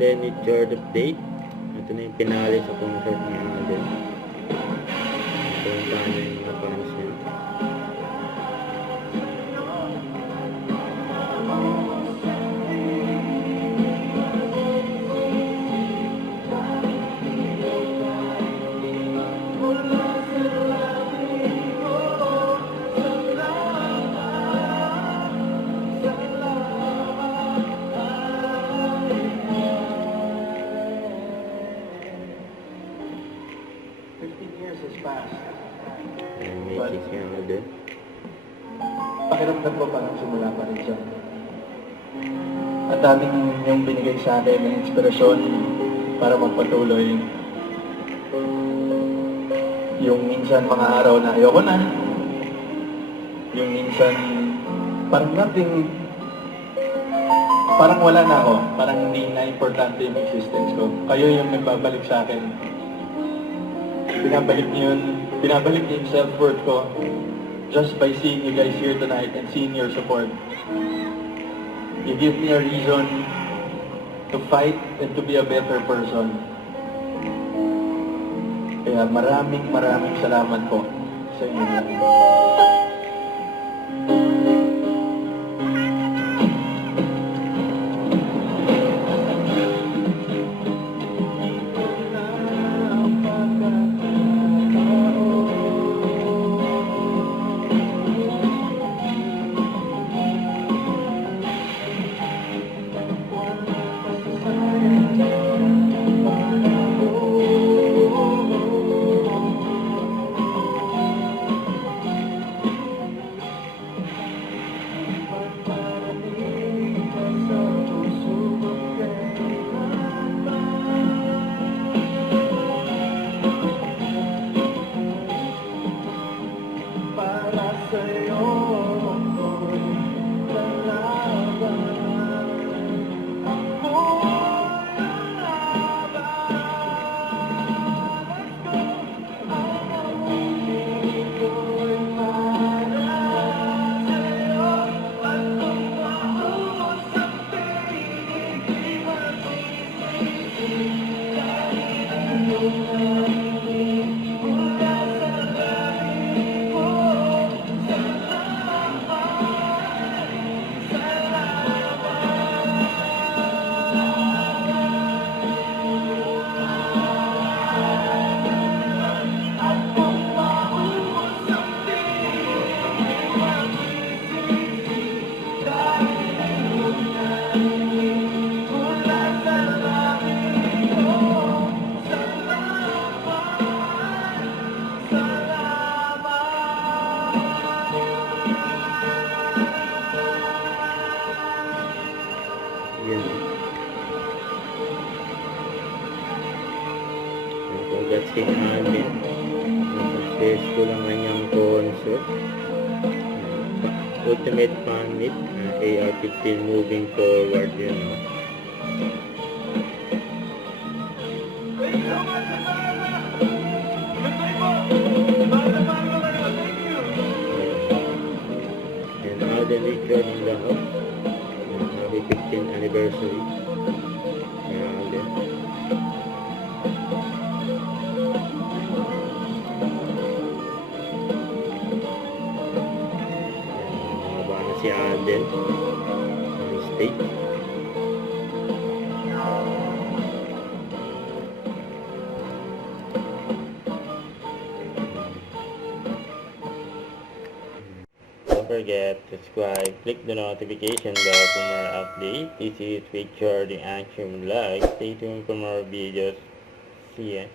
Alden with short update. Ito na yung pinali sa concert ni Alden. Ito yung paano yung mga fans niya. Ayan, may kick si Alden. Pakiramdam ko parang simula pa rin siya. At daming yung binigay sa akin ng inspirasyon para magpatuloy. Yung minsan mga araw na ayoko na. Yung minsan parang parang wala na ako. Parang hindi na importante yung existence ko. Kayo yung nagbabalik sa akin. Binabalik niyo yung self-worth ko just by seeing you guys here tonight and seeing your support. You give me a reason to fight and to be a better person. Kaya maraming salamat po sa inyo. Congrats kay Alden. Successful ang kanyang concert. Ultimate Fan Meet, AR-15 moving forward, yun. And Alden Richard in the house. Happy 15th anniversary. Alden. Si Alden on stage. Don't forget to subscribe, click the notification bell for more updates. This is Picture the Action Vlog. Stay tuned for more videos. See ya.